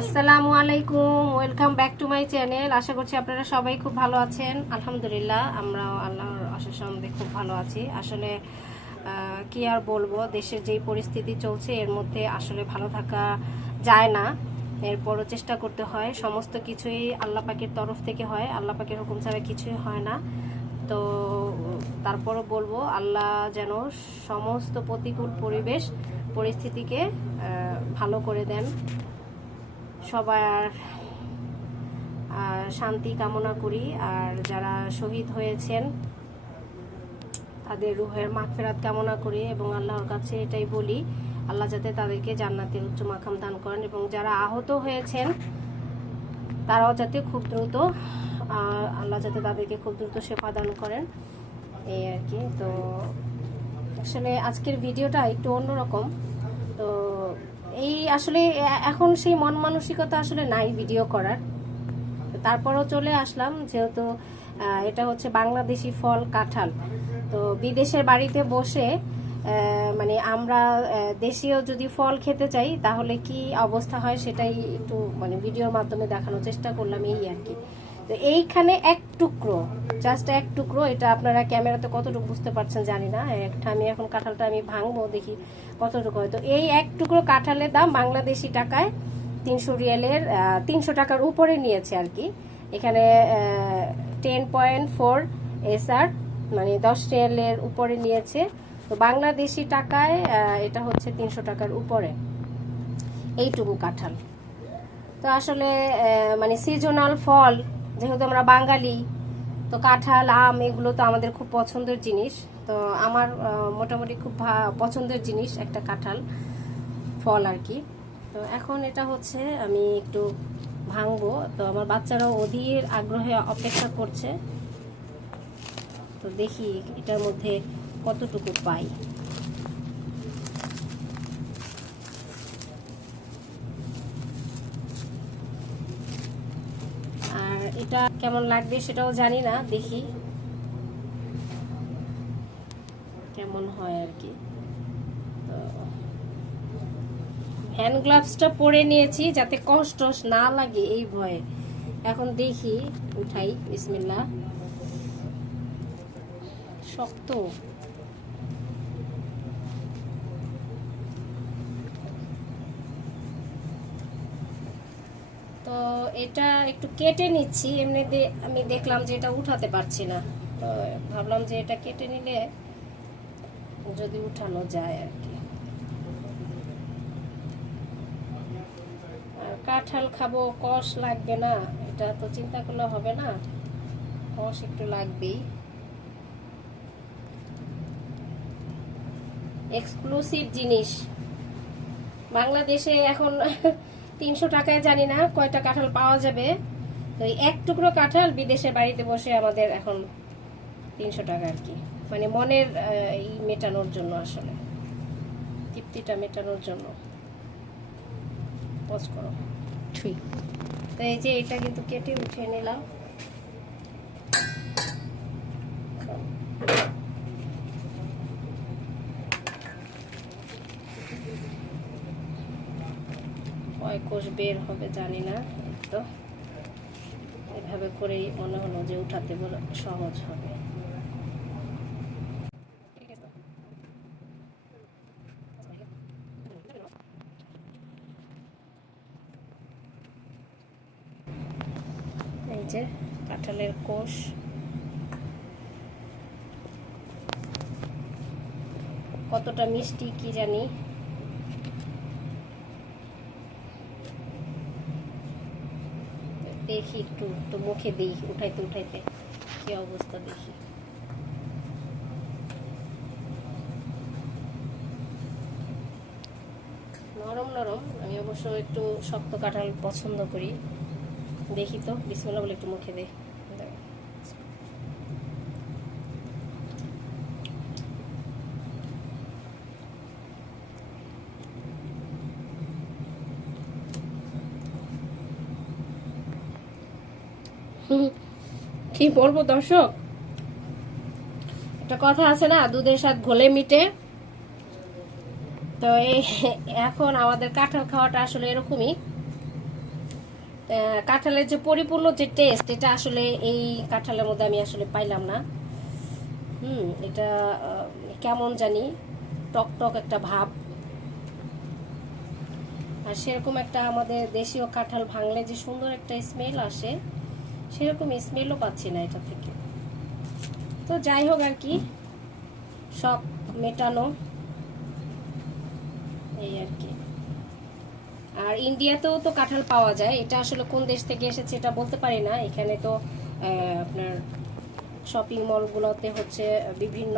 আসসালামু আলাইকুম welcome back to my channel আশা করছি আপনারা সবাই খুব ভালো আছেন। আলহামদুলিল্লাহ, আমরাও আল্লাহর অশেষ রহমতে খুব ভালো আছি। আসলে কি আর বলব, দেশের যেই পরিস্থিতি চলছে, এর মধ্যে আসলে ভালো থাকা যায় না। এরপরও চেষ্টা করতে হয়, সমস্ত কিছুই আল্লাহ পাকের তরফ থেকে হয়। আল্লাহ পাকের হুকুম ছাড়া কিছুই হয় না। তো, তারপরও বলব, আল্লাহ যেন সমস্ত প্রতিকূল পরিবেশ, পরিস্থিতিকে ভালো করে দেন। সবার শান্তি কামনা করি। আর যারা শহীদ হয়েছেন, তাদের রুহের মাগফেরাত কামনা করি এবং আল্লাহর কাছে এটাই বলি, আল্লাহ যাতে তাদেরকে জান্নাতের উচ্চ মাখাম দান করেন এবং যারা আহত হয়েছেন, তারাও যাতে খুব দ্রুত আল্লাহ যাতে তাদেরকে খুব দ্রুত সেবা দান করেন। এই আর কি। তো আসলে আজকের ভিডিওটা একটু অন্যরকম। এই আসলে এখন সেই মন মানসিকতা আসলে নাই ভিডিও করার। তারপরও চলে আসলাম, যেহেতু এটা হচ্ছে বাংলাদেশি ফল কাঁঠাল। তো বিদেশের বাড়িতে বসে মানে আমরা দেশীয় যদি ফল খেতে চাই, তাহলে কি অবস্থা হয় সেটাই একটু মানে ভিডিওর মাধ্যমে দেখানোর চেষ্টা করলাম, এই আর কি। তো এইখানে এক টুকরো জাস্ট এক টুকরো, এটা আপনারা ক্যামেরাতে কতটুকু বুঝতে পারছেন জানি না, একটা আমি এখন কাঁঠালটা আমি ভাঙবো, দেখি কতটুকু হয়। তো এই এক টুকরো কাঁঠালের দাম বাংলাদেশি টাকায় তিনশো রিয়ালের তিনশো টাকার উপরে নিয়েছে আর কি। এখানে টেন পয়েন্ট ফোর এসআর মানে দশ রিয়ালের উপরে নিয়েছে। তো বাংলাদেশি টাকায় এটা হচ্ছে তিনশো টাকার উপরে। এইটুকু কাঁঠাল। তো আসলে মানে সিজনাল ফল যেহেতু আমরা বাঙালি, তো কাঁঠাল, আম এগুলো তো আমাদের খুব পছন্দের জিনিস। তো আমার মোটামুটি খুব পছন্দের জিনিস একটা কাঁঠাল, ফল আর কি। তো এখন এটা হচ্ছে আমি একটু ভাঙবো। তো আমার বাচ্চারাও অধীর আগ্রহে অপেক্ষা করছে। তো দেখি এটার মধ্যে কতটুকু পাই আর এটা কেমন লাগবে সেটাও জানি না, দেখি। কেমন হয় আর কি। তো হ্যান্ড গ্লাভসটা পরে নিয়েছি যাতে কষ্ট না লাগে এই ভয়ে। এখন দেখি, উঠাই বিসমিল্লা শক্ত। তো এটা একটু কেটে নিচ্ছি এমনিতে আমি দেখলাম যে এটা উঠাতে পারছি না। তো ভাবলাম যে এটা কেটে নিলে যদি উঠানো যায় আর কি। আর কাঁঠাল খাব, কষ লাগবে না, এটা তো চিন্তা করলে হবে না। কষ একটু লাগবেই। এক্সক্লুসিভ জিনিস। বাংলাদেশে এখন তিনশো টাকায় জানি না কয়টা কাঁঠাল পাওয়া যাবে। তো এক টুকরো কাঁঠাল বিদেশে বাড়িতে বসে আমাদের এখন তিনশো টাকা আর কি। মানে মনের এই মেটানোর জন্য আসলে। তৃপ্তিটা মেটানোর জন্য। পজ করো। ঠিক। তো এই যে এটা কিন্তু কেটে উঠিয়ে নিলাম। কয় কোষ বের হবে জানি না, তো এভাবে করেই মনে হলো যে উঠাতে বলে, সহজ হবে। এই যে কাঁঠালের কোষ। কতটা মিষ্টি কি জানি। দেখি একটু, তো মুখে দিই উঠাইতে উঠাইতে কি অবস্থা দেখি। নরম নরম, আমি অবশ্য একটু শক্ত কাঁঠাল পছন্দ করি। দেখি তো, বিসমিল্লাহ বলে একটু মুখে দে দাঁড়া। হুম, কি বলব দর্শক? একটা কথা আছে না, দুধের সাথে ঘোলে মিটে। তো এই এখন আমাদের কাঁঠাল খাওয়াটা আসলে এরকমই। কাঁঠালের যে পরিপূর্ণ যে টেস্ট এটা আসলে এই কাঁঠালের মধ্যে আমি আসলে পাইলাম না। হুম, এটা কেমন জানি টক টক একটা ভাব। আর সেরকম একটা আমাদের দেশীয় কাঁঠাল ভাঙলে যে সুন্দর একটা স্মেল আসে। সেরকম স্মেলও পাচ্ছি না এটা থেকে। তো যাই হোক আর কি, সব মেটানো। এই আর কি। আর ইন্ডিয়াতেও তো কাঁঠাল পাওয়া যায়, এটা আসলে কোন দেশ থেকে এসেছে এটা বলতে পারি না। এখানে তো আপনার শপিং মলগুলোতে হচ্ছে বিভিন্ন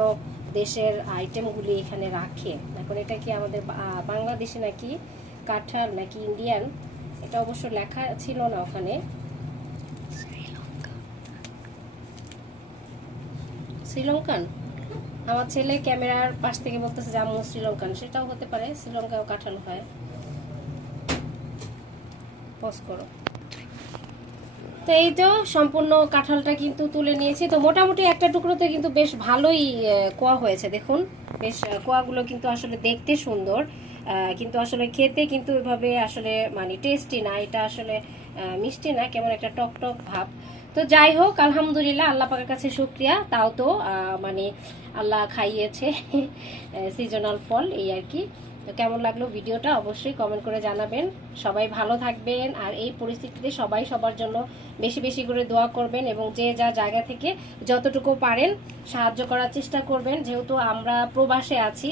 দেশের আইটেমগুলি এখানে রাখে। এখন এটা কি আমাদের বাংলাদেশে নাকি কাঁঠাল নাকি ইন্ডিয়ান এটা অবশ্য লেখা ছিল না ওখানে। শ্রীলঙ্কান? আমার ছেলে ক্যামেরার পাশ থেকে বলতেছে যে আম্মু শ্রীলঙ্কান। সেটাও হতে পারে শ্রীলঙ্কাও কাঁঠাল হয়। পজ করো। তো এই তো সম্পূর্ণ কাঁঠালটা কিন্তু তুলে নিয়েছি। তো মোটামুটি একটা টুকরোতে কিন্তু বেশ ভালোই কোয়া হয়েছে, দেখুন। বেশ কোয়াগুলো কিন্তু আসলে দেখতে সুন্দর। কিন্তু আসলে খেতে কিন্তু এভাবে আসলে মানে টেস্টি না। এটা আসলে মিষ্টি না, কেমন একটা টক টক ভাব। তো যাই হোক, আলহামদুলিল্লাহ আল্লাহ পাকের কাছে শুক্রিয়া। তাও তো মানে আল্লাহ খাইয়েছে সিজনাল ফল এই আর কি। তো কেমন লাগল ভিডিওটা অবশ্যই কমেন্ট করে জানাবেন। সবাই ভালো থাকবেন আর এই পরিস্থিতিতে সবাই সবার জন্য বেশি বেশি করে দোয়া করবেন এবং যে যা জায়গা থেকে যতটুকু পারেন সাহায্য করার চেষ্টা করবেন। যেহেতু আমরা প্রবাসে আছি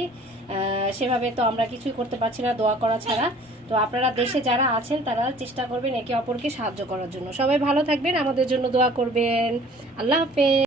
সেভাবে তো আমরা কিছুই করতে পারছি না দোয়া করা ছাড়া। তো আপনারা দেশে যারা আছেন, তারা চেষ্টা করবেন একে অপরকে সাহায্য করার জন্য। সবাই ভালো থাকবেন, আমাদের জন্য দোয়া করবেন। আল্লাহ হাফেজ।